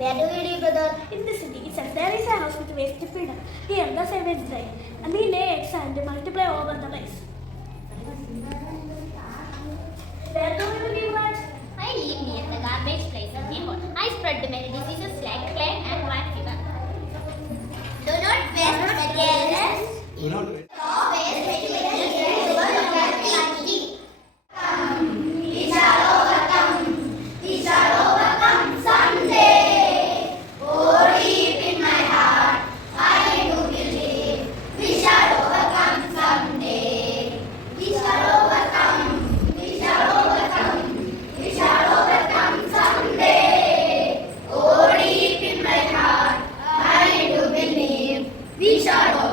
They are the Valerie brother, in the city itself, there is a house with wasted freedom. Here, the servants die, and they lay eggs and they multiply over the place. Where do you live at? I live near the garbage place of Nemo. I spread the many diseases like plague and white fever. Do not waste materials. Do not waste.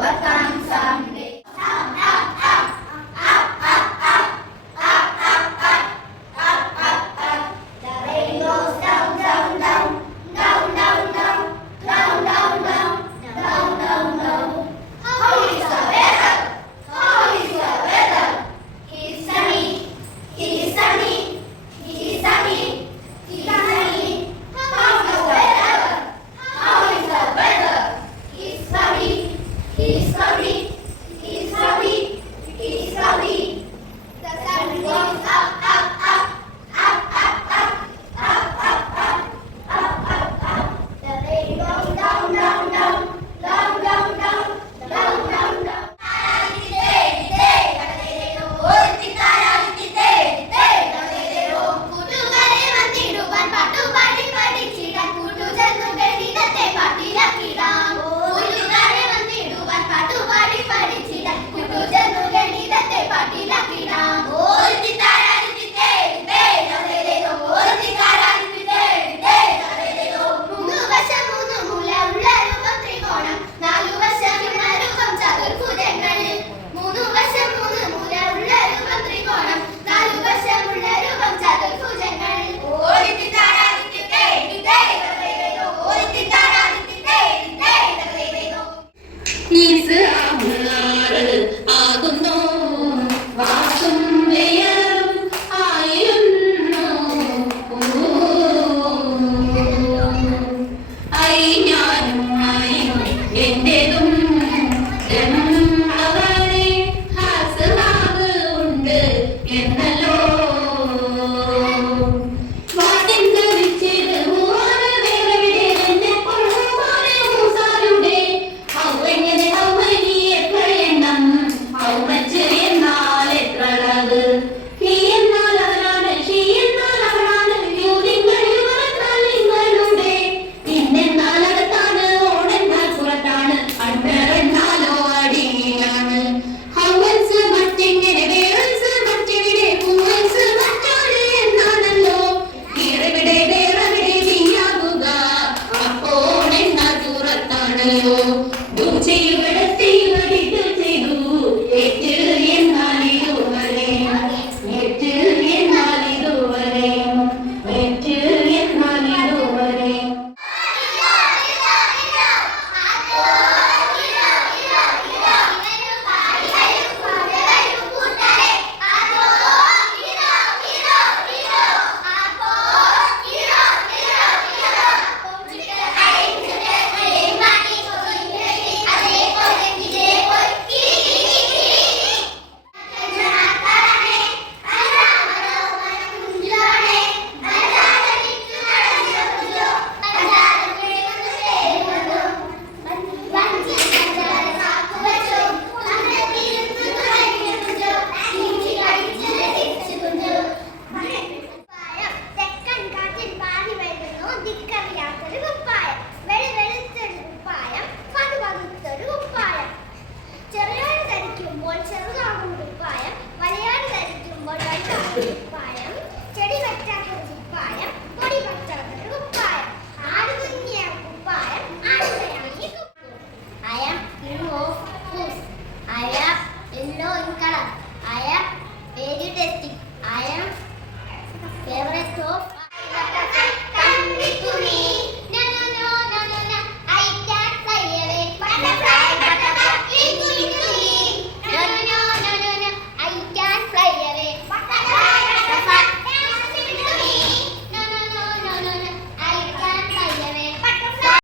ประกันสัม